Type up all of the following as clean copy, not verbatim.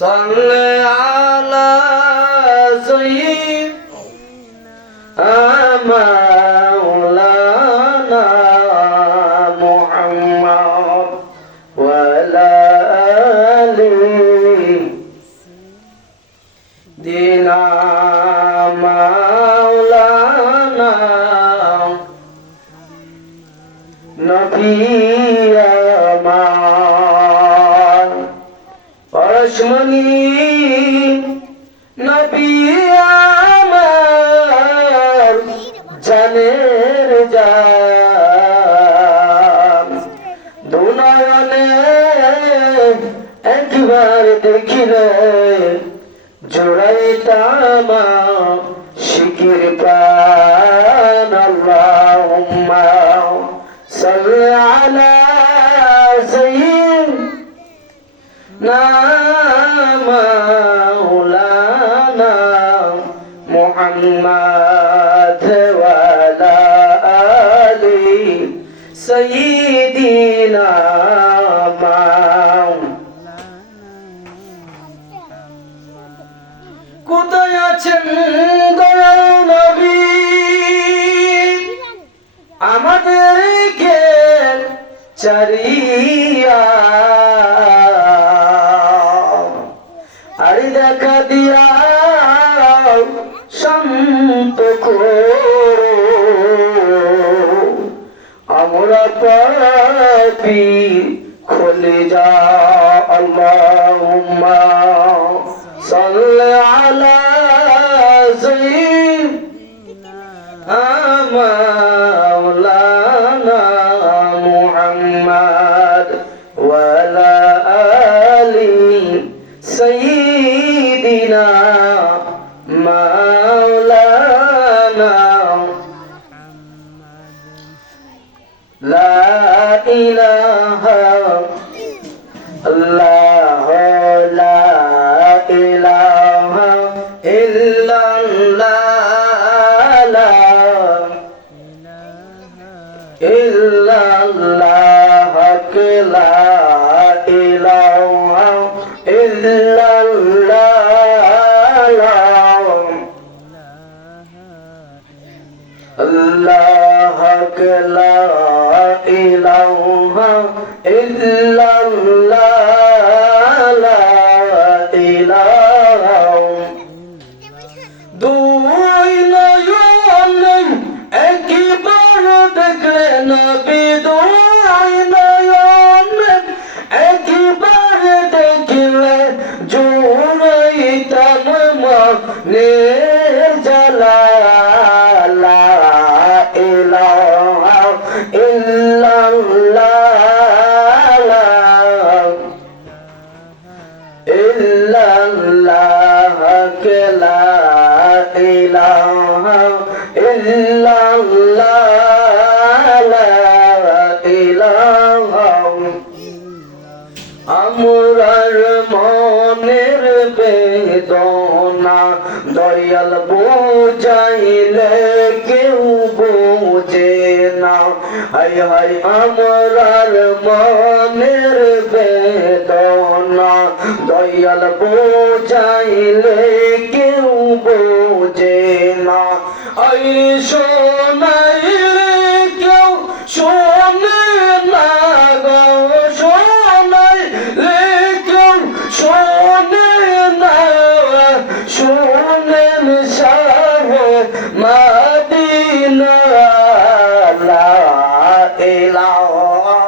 صل على سيدنا مولانا محمد وعلى آله دينا مولانا نبي আমার পরশমণি নবী আমার জানের জান দুনয়নে একবার দেখিলে জোড়াইতাম শিকির প্রাণ আল্লাহুম্মা সাল্লি আলা সাইয়্যিদিনা মাওলানা মুহাম্মদ ওয়া আলা আলি সাইয়্যিদিনা কোথায় আছেন দয়াল নবী আমাদেরকে চারিয়া আরে দেখা দিয়া শান্ত করো আমরা পাপী খুলে যা আল্লাহুম্মা সাল্লি আলা সাইয়্যিদিনা মাওলানা মুহাম্মদ ওয়া আলা আলি সাইয়্যিদিনা মাওলানা লা ইলাহা ইল্লাল্লাহ লা ইলাহা ইল্লাল্লাহ লা ইল্লাল্লাহ লা ইলাহা ইল্লাল্লাহ আল্লাহ লা ইলাহা ইল্লাল্লাহ লা ইলাহা দুই নয়নে একবার দেখলে নবী দুই নয়নে একবার দেখলে জোড়াইতাম মনে জ্বালা লা ইলাহা ইল্লাল্লাহ ইল্লাল্লাহ লা ইলাহা ইল্লাল্লাহ লা ইলাহা আমরার মনের বেদনা দয়াল বুঝাইলে কেউ বোঝে না হায় হায় আমরার মনের বেদনা দয়াল বুঝাইলে কেউ বোঝে না আই শোনাইলে কেউ শোনে না গো শোনাইলে কেউ শোনে না শোনেন শাহে মদিনা লা ইলাহা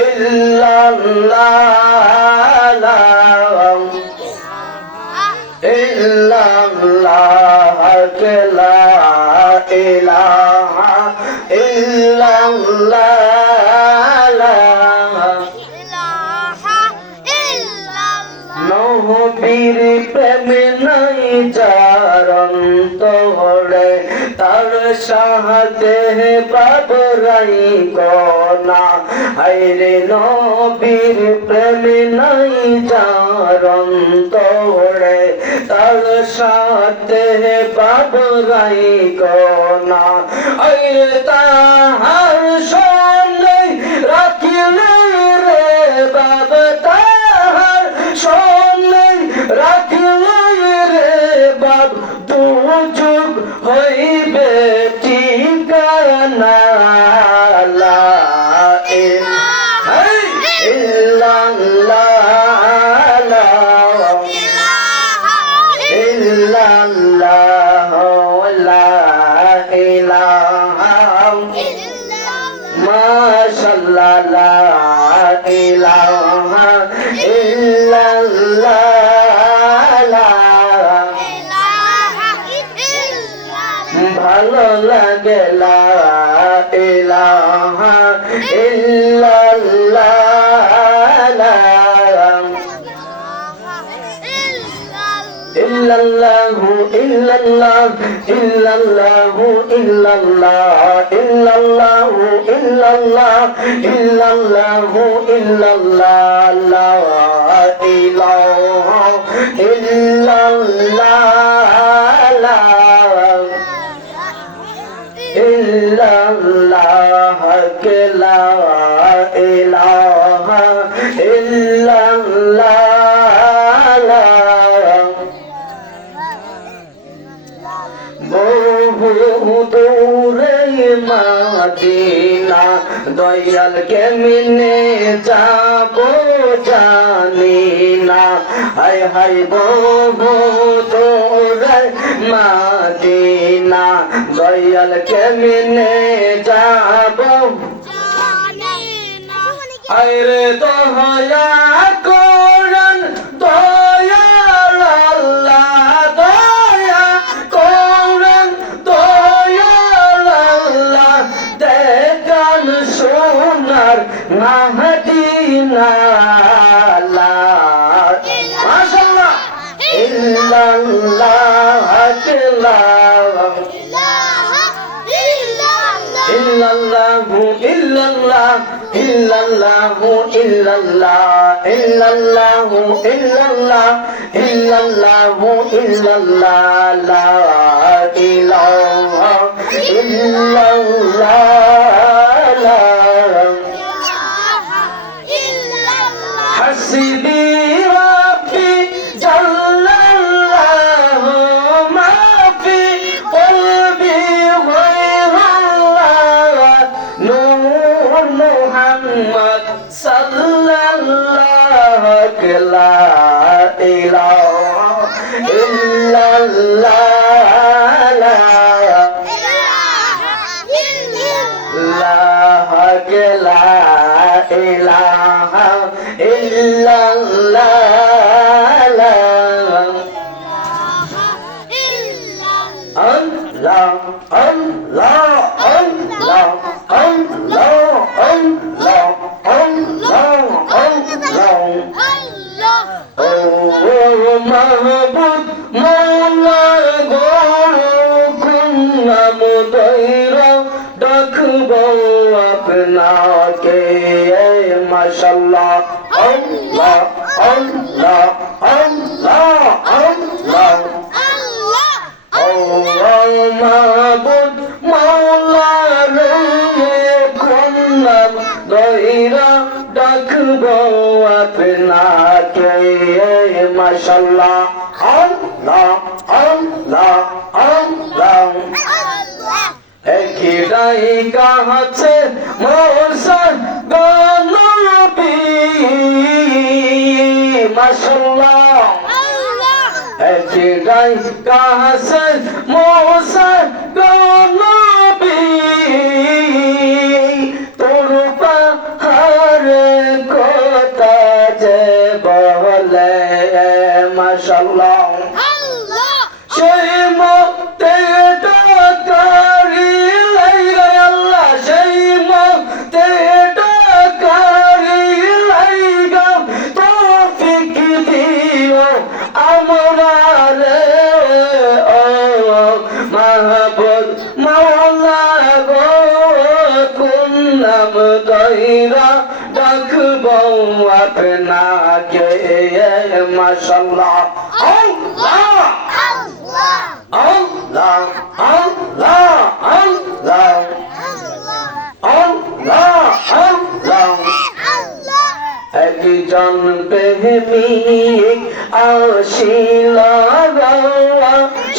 ইল্লাল্লাহ ইল্লাল্লাহ লা ইলাহা ইল্লাল্লাহ নবীর প্রেমে নাই যার অন্তরে তার সাহায্যে পাবরাই গনা হায়রে নবীর প্রেমে নাই যার অন্তরে তার সাথে পাবরাই গনা হায়রে তাহার সনে রাখিলে রে বাবা তাহার সনে illallahu illallah illallahu illallah illallahu illallah illallahu illallah la ilaha illallah la illallah la ilaha illallah la বহু দূরে মদিনা দয়াল কেমনে যাব জানি না হায় হায় বহু দূরে মদিনা দয়াল কেমনে যাব আরে দয়া করেন দয়াল আল্লাহ দয়া করেন দয়াল আল্লাহ দেখান সোনার মদিনা মাশাআল্লাহ ইল্লাল্লাহ illallahu illallah illallahu illallah illallahu illallah illallahu illallah la ilaha illallah la hasbi rabbi jallallahu ma fi qalbi Muhammad sallallahu la ilaha illallah la ilaha illallah la Allah Allah Allah Allah Allah Allah Allah oh mahbub mola gokum nam daira dakbo apnake mashallah Allah Allah Allah Allah Allah mahbub mola দইরা ডাকবো আপনাকে মাশাআল্লাহ আল্লাহ আল্লাহ আল্লাহ একই ডাইকা আছে মোসা গনবী মাশাআল্লাহ একই ডাইকা আছে মোসা গনবী মাশাআল্লাহ আল্লাহ সেই মতে ডাকারি লাইগা আল্লাহ সেই মতে ডাকারি লাইগা তৌফিক দিও আমরারে ও মাহবুব মাওলা গো কোন নাম দইরা ডাকবো আপনাকে মাশাআল্লাহ আল্লাহ আল্লাহ আল্লাহ আল্লাহ আল্লাহ আল্লাহ আল্লাহ একজন প্রেমিক আসিল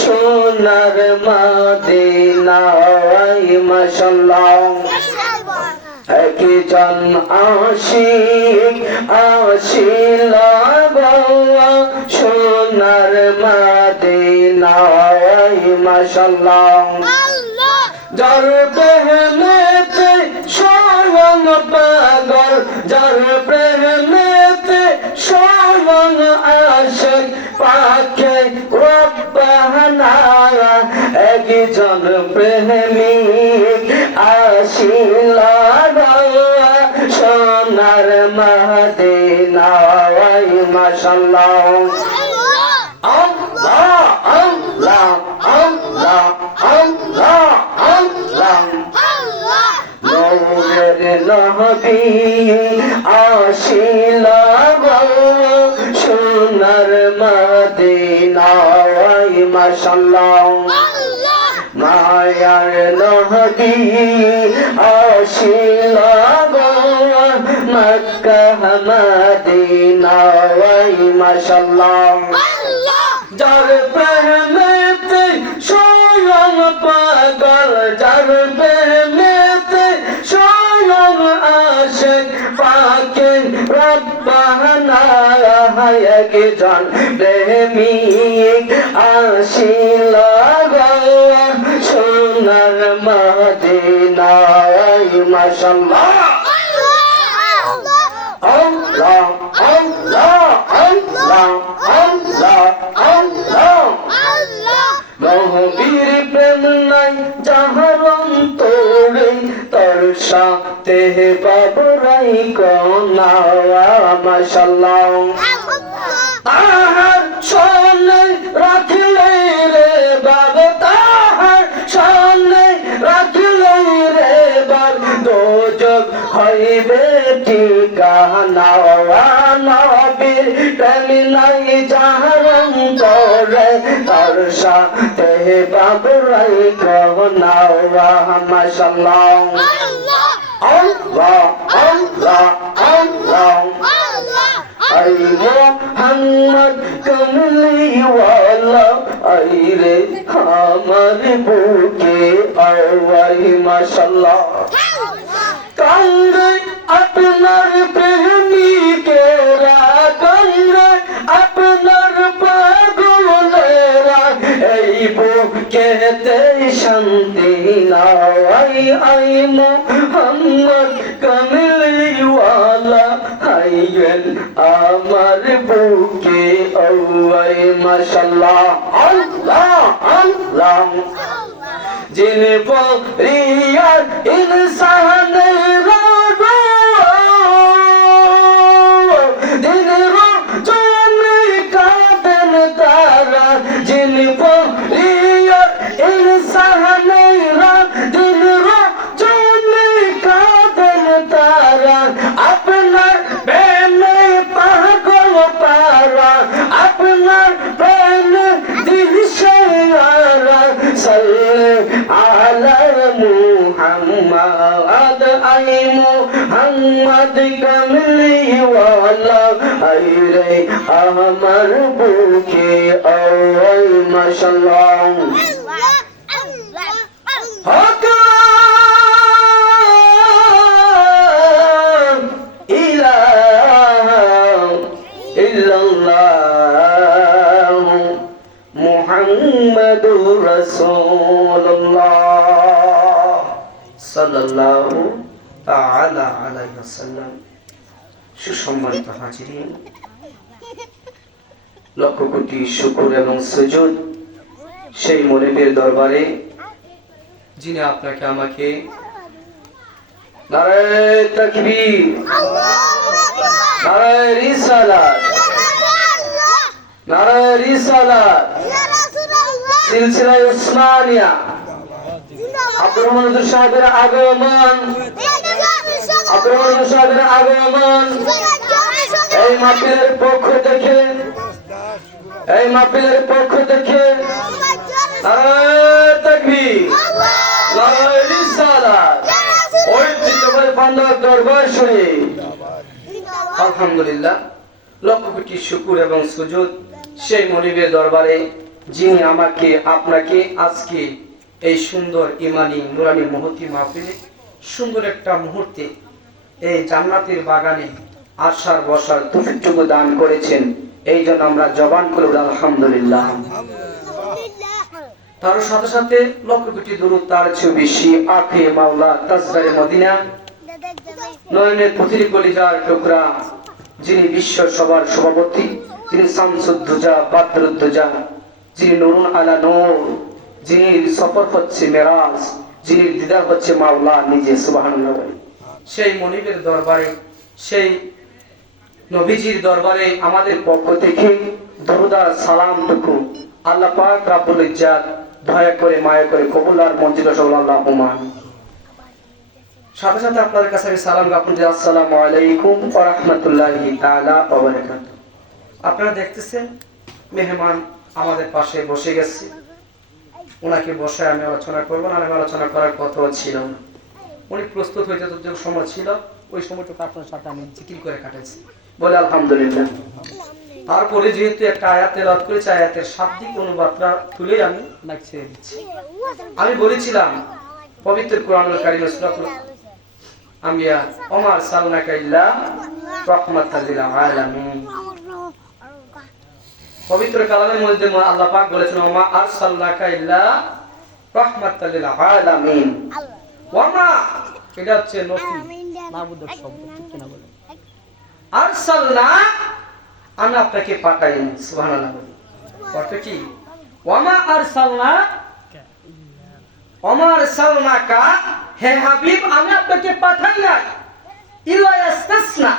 সোনার মদিনায় মাশাআল্লাহ একজন আশিক আসিল সোনার মদিনায় মাশাআল্লাহ যার প্রেমেতে স্বয়ং পাগল যার প্রেমেতে স্বয়ং আশিক পাকে রব্বানা একজন প্রেমিক আসিল সোনার মদিনায় মাশাআল্লাহ আল্লাহ আল্লাহ আল্লাহ আল্লাহ নূরের নবী আসিলা গো সোনার মদিনায় মাশাআল্লাহ মায়ার নবী আসিলা গো মক্কা মদিনায় মাশাআল্লাহ যার প্রেমেতে স্বয়ং পাগল যার প্রেমেতে স্বয়ং আশিক পাকে রব্বানা একজন প্রেমিক আসিলা গো সোনার মদিনায় মাশাআল্লাহ আল্লাহ আল্লাহ আল্লাহ আল্লাহ আল্লাহ নবীর প্রেম নাই যাহার অন্তরে তার সাথে বাবরাই কোনা মাশাআল্লাহ তাহার সামনে রাখলে রে বাবা তাহার সামনে রাখলে রে বাবা দোজখ হইবে ঠিকানা নবীর প্রেম নাই যাহার অন্তরে তার সাথে বাবরাই কোনা মাশাআল্লাহ আল্লাহ আল্লাহ আল্লাহ আই মোহাম্মদ কমলি ওয়ালা আই রে আমার বুকে আওয়াই মাশাআল্লাহ কান্দে আপনার প্রেমিকেরা কান্দে আপনার পাগলেরা এই বুকেতে শান্তি নাই আই মোহাম্মদ কমলি ওয়ালা আইয়েন আমার বুকে আওয়াই মাশাআল্লাহ আল্লাহ আল্লাহ জিন পরিয়ার ইনসানের দিন রজনী কাঁদেন তারা জিন পরিয়ার ইনসানের দিন রজনী কাঁদেন তারা আপনার প্রেমে পাগল পারা আপনার প্রেমে দিশারা সাল্লে আলা মুহাম্মদ আই মুহাম্মদ কমলি ওয়ালা আই রে আমার বুকে আওয়াই মাশাআল্লাহ মুহাম্মাদুর রাসূলুল্লাহ সাল্লাল্লাহু তাআলা আলাইহি ওয়াসাল্লাম। সুসম্মানিত হাজিরিন, লক্ষ কোটি শুকর এবং সুজুদ সেই মুনিবের দরবারে যিনি আপনাকে আমাকে নারায়ে তাকবীর নারায়ে রিসালাত নারায়ে রিসালাত সিলসিলা উসমানিয়া আব্দুর রহমান সাহেবের আগমন আব্দুর রহমান সাহেবের আগমন এই মাহফিলের পক্ষ থেকে নারায়ে তাকবীর নারায়ে রিসালাত ঐতিহ্যবাহী বান্দর দরবার শরীফ। আলহামদুলিল্লাহ, লক্ষ কোটি শুকর এবং সুজুদ সেই মুনিবের দরবারে যিনি আমাকে আপনাকে আজকে এই সুন্দর ইমানি নুরানি মহতি মাহফিলে সুন্দর একটা মুহূর্তে এই জান্নাতের বাগানে আসার বসার তৌফিক দান করেছেন। এই জন্য আমরা জবান করে আলহামদুলিল্লাহ। তার সাথে সাথে লক্ষ কোটি দরুদ তার চেয়ে বেশি আখে মাওলা তাজদারে মদিনা নয়নের প্রতিটি কলিজার টুকরা যিনি বিশ্ব সভার সভাপতি, যিনি শামসুদ্দুজা বাদরুদ্দুজা, যিনি নুরুন আলা নূর, যিনি সফর হচ্ছে মেরাজ, যিনি দিদার হচ্ছে মাওলা নিজে সুবহানাল্লাহ। সেই মনিবের দরবারে সেই নবীজির দরবারে আমাদের পক্ষ থেকে দরুদ আর সালামটুকু আল্লাহ পাক রব্বুল ইজ্জাত দয়া করে মায়া করে কবুল আর মঞ্জুর করুন আল্লাহুম্মা আমিন। সাথে সাথে আপনাদের কাছে আমি সালাম জ্ঞাপন করি, আসসালামু আলাইকুম ওয়া রাহমাতুল্লাহি তাআলা ওয়া বারাকাতুহু। আপনারা দেখতেছেন মেহমান আমাদের পাশে বসে গেছে, ওনাকে বসে আমি আলোচনা করবো না, আমি আলোচনা করার কথা ছিল না। উনি প্রস্তুত হইতে যতটুকু সময় ছিল ওই সময়টুকু আপনার সাথে আমি জিকির করে কাটাইছি, বলে আলহামদুলিল্লাহ। তারপরে যেহেতু একটা আয়াত তেলাওয়াত করেছি, আয়াতের শাব্দিক অনুবাদটা তুলে আমি মাইক ছেড়ে দিচ্ছি। আমি বলেছিলাম পবিত্র কোরআনুল কারীমের সূরাতুল আম্বিয়া ওমা আরসালনাকা ইল্লা রাহমাতাল লিল আলামিন, পবিত্র কালামের মধ্যে আল্লাহ পাক বলেছেন ওমা আরসালনাকা ইল্লা রাহমাতাল লিল আলামিন। ওমা এটা হচ্ছে নফি মাবুদের শব্দ, ঠিক কিনা বলেন? আরসালনা আমি আপনাকে পাঠাইনি, সুবহানাল্লাহ। অর্থ কি? ওমা আরসালনা ওমা আরসালনাকা, হে হাবিব আমি আপনাকে পাঠাই নাই, ইল্লা ইস্তাসনা,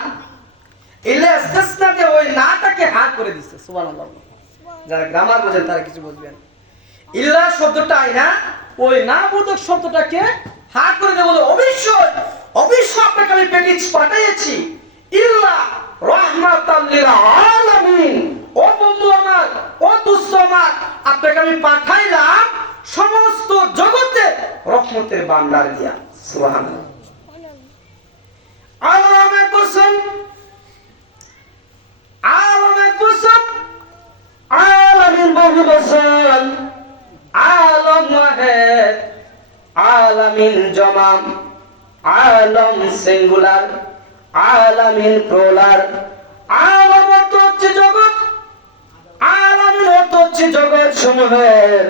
ইল্লা ইস্তাসনাতে ওই নাটাকে হা করে দিয়েছে, সুবহানাল্লাহ। যারা গ্রামার বোঝেন তারা কিছু বুঝবেন। ইল্লা শব্দটা আইনা ওই না বোধক শব্দটাকে হা করে দেব, অবশ্যই অবশ্যই আপনাকে আমি প্যাকেজ পাঠিয়েছি, ইল্লা রাহমাতাল লিল আলামিন। ও বন্ধু আমার, ও দোস্ত আমার, আপনাকে আমি পাঠাইলাম সমস্ত জগতে রহমতের ভান্ডার দিয়া, সুবহানাল্লাহ। আলামে কুসুম আলামে কুসুম আলামিন বহুবচন, আলম ওয়াহিদ আলামিন জমাম, আলম সিঙ্গুলার, আলামিন প্লুরাল। আলম অর্থ হচ্ছে জগৎ, আলামিন অর্থ হচ্ছে জগৎ সমূহের।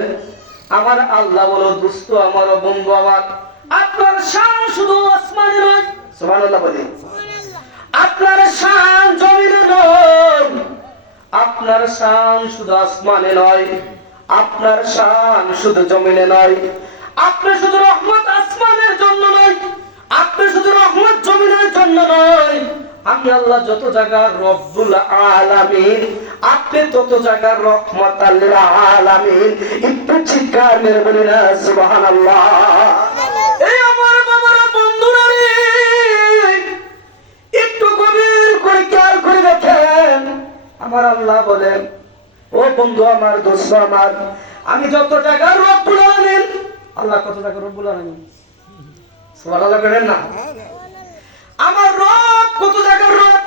আমার আল্লাহ বলো দোস্ত আমার, বন্ধু আমার, আপনার শান শুধু আসমানে নয়, সুবহানাল্লাহ বলি, আপনার শান জমিনে নয়, আপনার শান শুধু আসমানে নয়, আপনার শান শুধু জমিনে নয়, আপনি শুধু রহমত আসমানের জন্য নয়, আপনি শুধু রহমত জমিনের জন্য নয়, আমি আল্লাহ যত জায়গার রব্বুল আলামিন, আপনি তত জায়গার রহমাতাল লিল আলামিন। একটু চিৎকার মেরে বলেন সুবহানাল্লাহ। এই আমার বাবারা, বন্ধুরা রে, একটু গভীর করে খেয়াল করে দেখেন, আমার আল্লাহ বলেন ও বন্ধু আমার, দোস্ত আমার, আমি যত জায়গার রব্বুল আলামিন, আল্লাহ কত জায়গার রব্বুল আলামিন, সুবহানাল্লাহ করেন না? আমার রব কত জায়গার রব,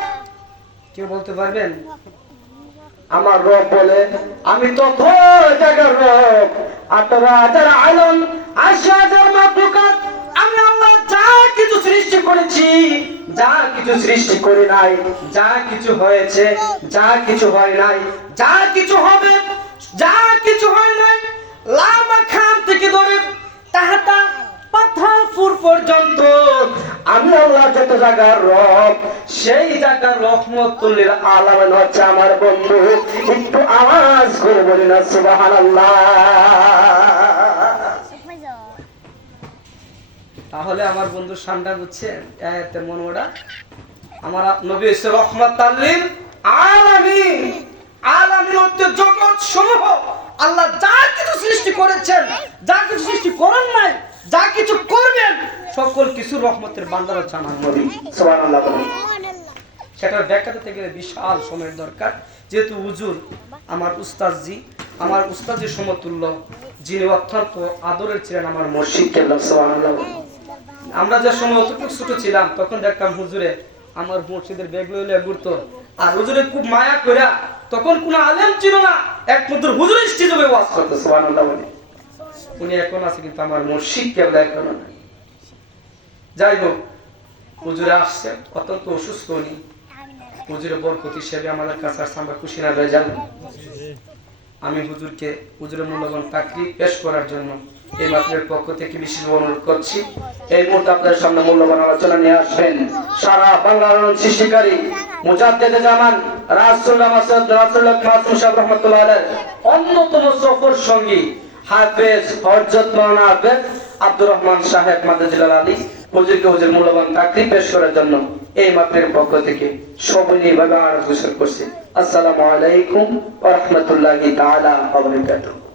কেউ বলতে পারবেন? আমার রব বলে আমি তত জায়গার রব, 18,000 আলম, 80,000 মাখলুকাত, আমি আল্লাহ যা কিছু সৃষ্টি করেছি, যা কিছু সৃষ্টি করি নাই, যা কিছু হয়েছে, যা কিছু হয় নাই, যা কিছু হবে, যা কিছু হয় নাই, লামা খান থেকে ধরে তাহাতা পাথালপুর পর্যন্ত আমি আল্লাহ যত জায়গার রব, সেই জায়গার রহমতুল লিল আলামিন হচ্ছে আমার বন্ধু। একটু আওয়াজ করে বলি না সুবহানাল্লাহ। তাহলে আমার বন্ধুর শানটা বুঝছেন? আয়াতের মনোটা, আমার নবী হচ্ছে রহমাতাল লিল আলামিন। আলামিন হচ্ছে জগৎ সমূহ, আল্লাহ যা কিছু সৃষ্টি করেছেন, যা কিছু সৃষ্টি করেন নাই, যা কিছু করবেন, সকল কিছু রহমতের ভান্ডার হচ্ছে আমার নবী, সুবহানাল্লাহ। সেটার ব্যাখ্যা দিতে গেলে বিশাল সময়ের দরকার, যেহেতু হুজুর আমার উস্তাদজি, আমার উস্তাদজির সমতুল্য, যিনি অত্যন্ত আদরের ছিলেন আমার মুর্শিদ কেবলা, সুবহানাল্লাহ। আমরা যে সময় অতটুকু ছোট ছিলাম তখন দেখতাম হুজুরে আমার মুর্শিদের ব্যাগ লইলে ঘুরতো, আর হুজুরে খুব মায়া কইরা, তখন কোন আলেম ছিল না, একমাত্র হুজুর স্টেজে ওয়াজ করতো, সুবহানাল্লাহ। উনি এখন আছে কিন্তু আমার মুর্শিদ কেবলা এখনো নাই। যাই হোক, হুজুরে আসছে, অত্যন্ত অসুস্থ উনি, হুজুরের বরকত হিসেবে আমাদের কাছে আসছে, আমরা খুশি না হয়ে যান। আমি হুজুরকে হুজুরের মূল্যবান তাকরীর পেশ করার জন্য এই মাত্রের পক্ষ থেকে বিশেষ অনুরোধ করছি, এই মুহূর্তে আপনাদের সামনে মূল্যবান আলোচনা নিয়ে আসবেন সারা বাংলার সৃষ্টিকারী মুজাদ্দিদে জামান রাসূলুল্লাহ মাসুম সাহেব রহমাতুল্লাহ আলাইহি অন্যতম সফর সঙ্গী হাফেজ হযরত মাওলানা হাফেজ আব্দুর রহমান সাহেব মাদাজিলাল আলী হুজুরকে হুজুর মূল্যবান তাকরির পেশ করার জন্য এই মাহফিলের পক্ষ থেকে সবিনয়ভাবে আরজ ঘোষণা করছি। আসসালামু আলাইকুম ওয়া রাহমাতুল্লাহি তাআলা ওয়া বারাকাতুহু।